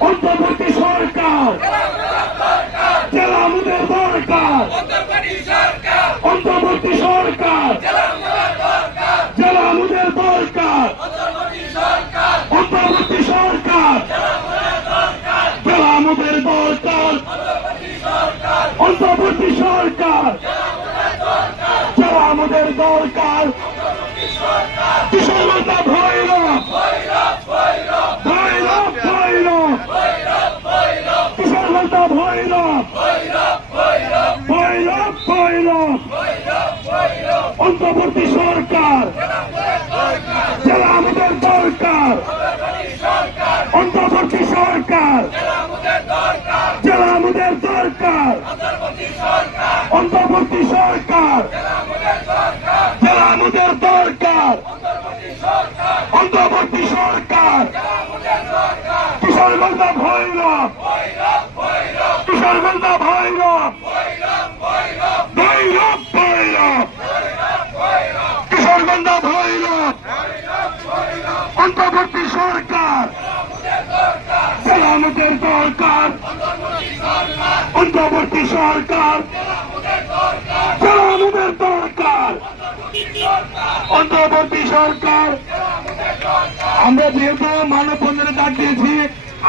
অন্তর্বর্তী সরকার জেলা আমাদের দরকার অন্তর্বর্তী সরকার জেলা আমাদের দরকার অন্তর্বর্তী সরকার জেলা আমাদের দরকার অন্তর্বর্তী সরকার জেলা আমাদের দরকার অন্তর্বর্তী সরকার। যারা আমাদের দরকার। অন্তর্বর্তী সরকার। যারা আমাদের দরকার। অন্তর্বর্তী সরকার। যারা আমাদের দরকার। কিশোরগঞ্জ ভৈরব অন্তর্বর্তী সরকার জেলা আমাদের দরকার। অন্তর্বর্তী সরকার জেলা আমাদের দরকার। অন্তর্বর্তী সরকার, আমরা যেহেতু মানব বন্ধনে ডাক দিয়েছি,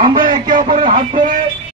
আমরা একে অপরের হাত ধরে